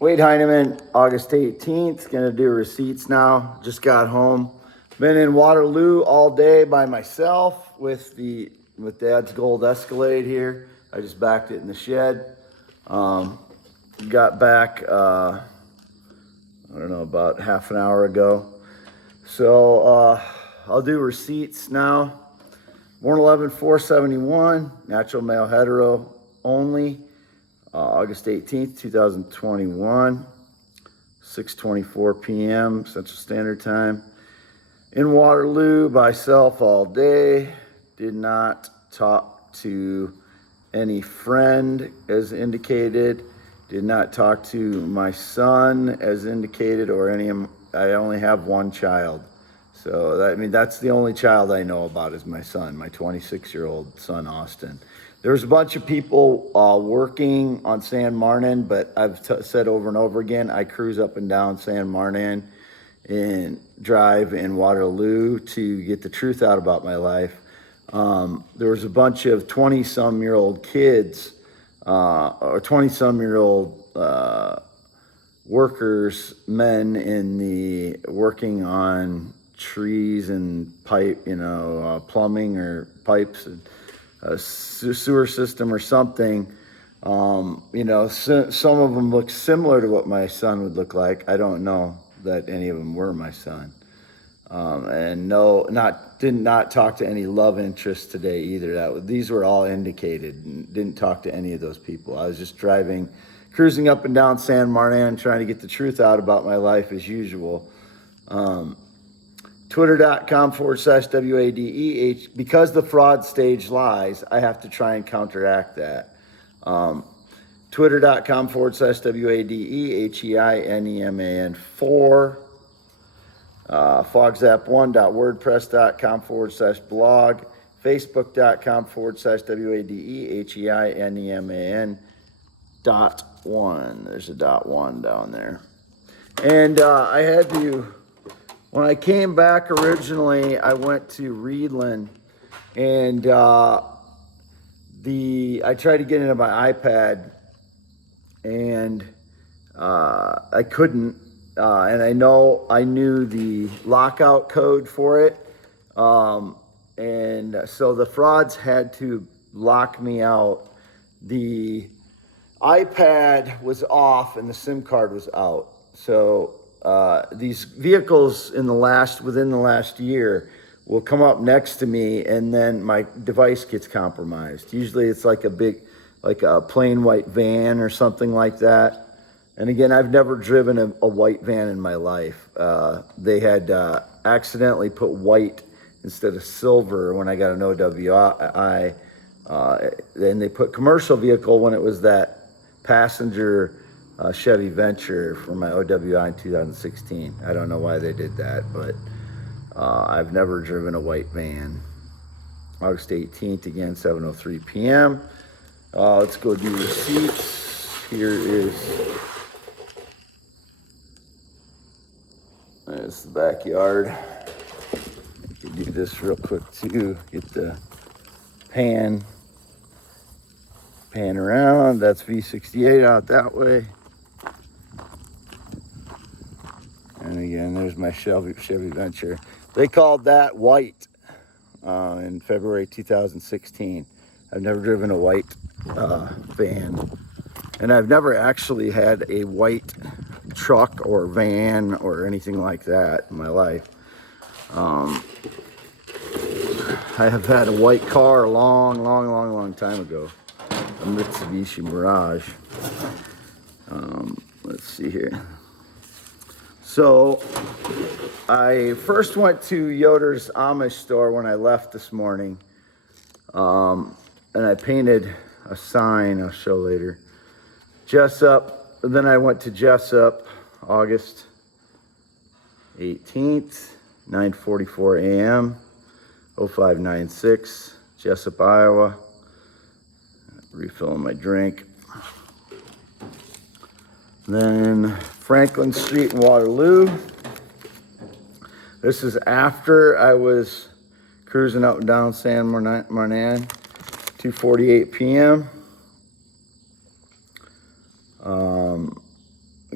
Wade Heineman, August 18th. Gonna do receipts now. Just got home. Been in Waterloo all day by myself with Dad's gold Escalade here. I just backed it in the shed. Got back, I don't know, about half an hour ago. So I'll do receipts now. Born 11/4/71, natural male hetero only. August 18th, 2021, 6:24 p.m. Central Standard Time. In Waterloo by self all day. Did not talk to any friend as indicated. Did not talk to my son as indicated, or I only have one child. So that's the only child I know about is my son, my 26-year-old son, Austin. There's a bunch of people working on San Martin, but I've said over and over again, I cruise up and down San Martin and drive in Waterloo to get the truth out about my life. There was a bunch of 20-some-year-old kids or 20-some-year-old workers, men working on trees and pipe, plumbing or pipes and a sewer system or something. Some of them look similar to what my son would look like. I don't know that any of them were my son. And did not talk to any love interest today either. These were all indicated, and didn't talk to any of those people. I was just cruising up and down San Martin, trying to get the truth out about my life as usual. Twitter.com/WADEH. Because the fraud stage lies, I have to try and counteract that. Twitter.com/WADEHEINEMAN4. Fogzap1.wordpress.com/blog. Facebook.com/WADEHEINEMAN.1. There's a .1 down there. And I had to. When I came back originally, I went to Reedland, and I tried to get into my iPad, and I couldn't. And I knew the lockout code for it, and so the frauds had to lock me out. The iPad was off, and the SIM card was out. So these vehicles within the last year will come up next to me, and then my device gets compromised. Usually it's like a plain white van or something like that. And again, I've never driven a white van in my life. They had accidentally put white instead of silver when I got an OWI. Then they put commercial vehicle when it was that passenger Chevy Venture for my OWI in 2016. I don't know why they did that, but I've never driven a white van. August 18th, again, 7:03 p.m. Let's go do receipts. There's the backyard. I can do this real quick too. Get the pan around. That's V68 out that way. And again, there's my Chevy Venture. They called that white in February 2016. I've never driven a white van. And I've never actually had a white truck or van or anything like that in my life. I have had a white car a long time ago. A Mitsubishi Mirage. Let's see here. So I first went to Yoder's Amish store when I left this morning. And I painted a sign I'll show later. Jessup. Then I went to Jessup, August 18th, 9:44 a.m., 0596, Jessup, Iowa. Refilling my drink. Then Franklin Street in Waterloo. This is after I was cruising up and down San Martin, 2:48 p.m.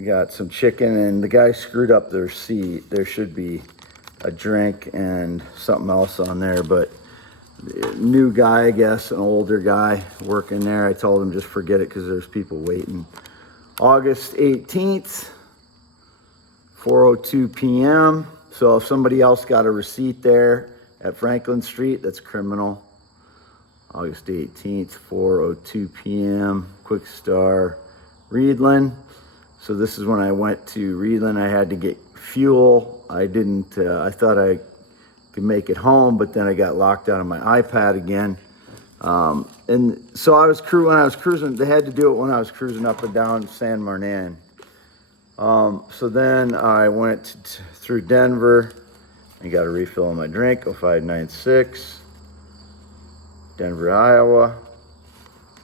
got some chicken, and the guy screwed up their receipt. There should be a drink and something else on there, but new guy, I guess, an older guy working there. I told him just forget it because there's people waiting. August 18th, 4:02 p.m. So if somebody else got a receipt there at Franklin Street, that's criminal. August 18th, 4:02 p.m. Quick Star, Reedland. So this is when I went to Reedland. I had to get fuel. I didn't, I thought I could make it home, but then I got locked out of my iPad again. And so when I was cruising, they had to do it when I was cruising up and down San Marnan. So then I went through Denver and got a refill on my drink, 0596. Denver, Iowa,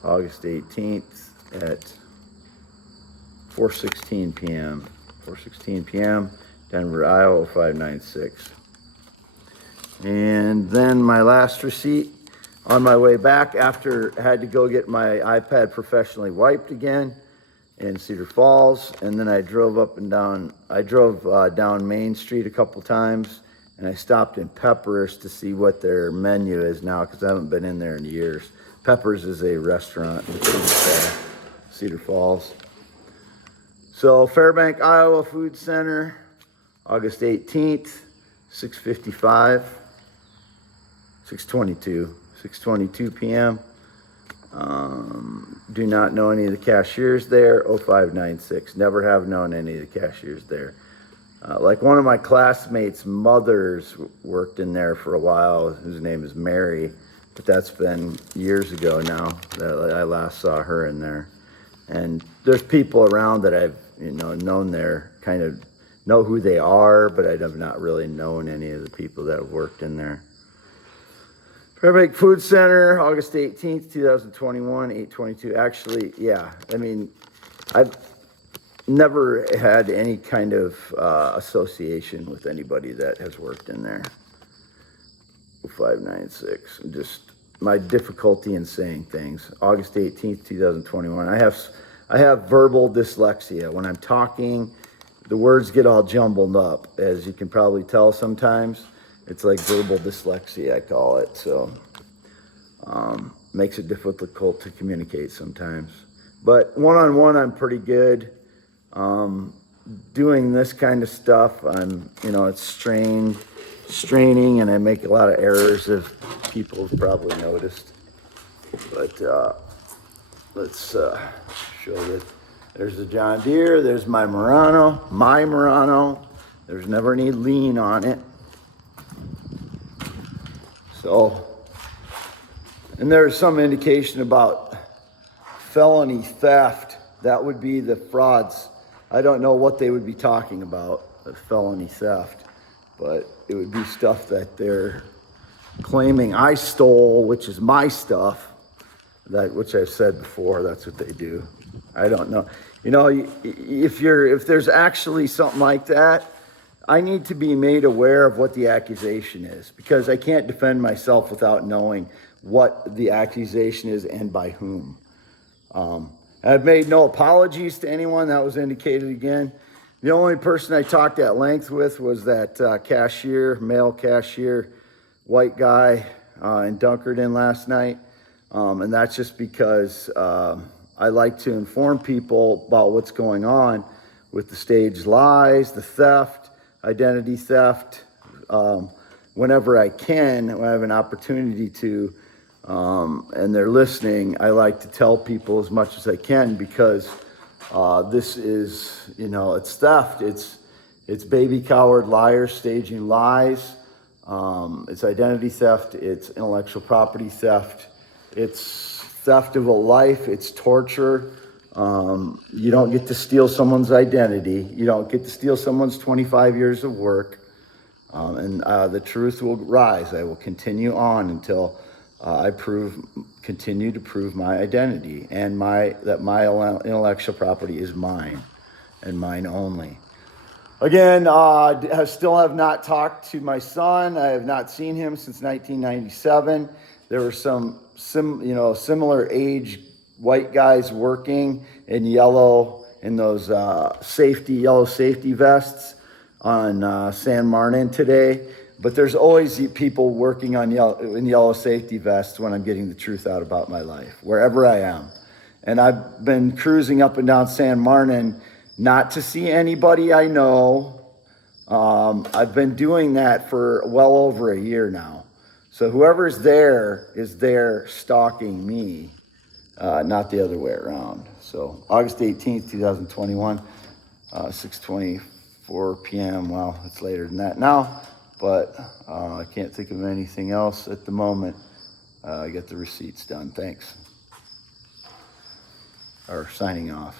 August 18th at 4:16 p.m. 4:16 p.m. Denver, Iowa, 0596. And then my last receipt on my way back after I had to go get my iPad professionally wiped again in Cedar Falls. And then I drove down Main Street a couple times, and I stopped in Pepper's to see what their menu is now because I haven't been in there in years. Pepper's is a restaurant in Cedar Falls. So Fairbank, Iowa Food Center, August 18th, 6:22 p.m. Do not know any of the cashiers there, 0596. Never have known any of the cashiers there. Like one of my classmates' mothers worked in there for a while, whose name is Mary, but that's been years ago now that I last saw her in there. And there's people around that I've known there, kind of know who they are, but I have not really known any of the people that have worked in there. Fairbank Food Center, August 18th, 2021, 8:22. Actually, yeah, I mean, I've never had any kind of association with anybody that has worked in there. 0596. Just my difficulty in saying things. August 18th, 2021. I have verbal dyslexia. When I'm talking, the words get all jumbled up, as you can probably tell sometimes. It's like verbal dyslexia, I call it. So makes it difficult to communicate sometimes. But one-on-one, I'm pretty good. Doing this kind of stuff, it's straining, and I make a lot of errors, as people have probably noticed. But let's show that. There's the John Deere. There's my Murano. There's never any lean on it. So, and there's some indication about felony theft. That would be the frauds. I don't know what they would be talking about, felony theft, but it would be stuff that they're claiming I stole, which is my stuff, which I've said before, that's what they do. I don't know. If there's actually something like that, I need to be made aware of what the accusation is, because I can't defend myself without knowing what the accusation is and by whom. I've made no apologies to anyone. That was indicated again. The only person I talked at length with was that male cashier, white guy in Dunkerton last night. And that's just because I like to inform people about what's going on with the staged lies, the theft, identity theft, whenever I can, when I have an opportunity to, and they're listening, I like to tell people as much as I can, because this is, it's theft. It's baby coward liars staging lies. It's identity theft. It's intellectual property theft. It's theft of a life. It's torture. You don't get to steal someone's identity. You don't get to steal someone's 25 years of work. And the truth will rise. I will continue on until I continue to prove my identity and that my intellectual property is mine and mine only. Again, I still have not talked to my son. I have not seen him since 1997. There were some similar age white guys working in yellow in those yellow safety vests on San Martin today. But there's always people working in yellow safety vests when I'm getting the truth out about my life, wherever I am. And I've been cruising up and down San Martin, not to see anybody I know. I've been doing that for well over a year now. So whoever's there is there stalking me, not the other way around. So August 18th, 2021, 6:24 p.m. Well, it's later than that now, but I can't think of anything else at the moment. I got the receipts done. Thanks. Or signing off.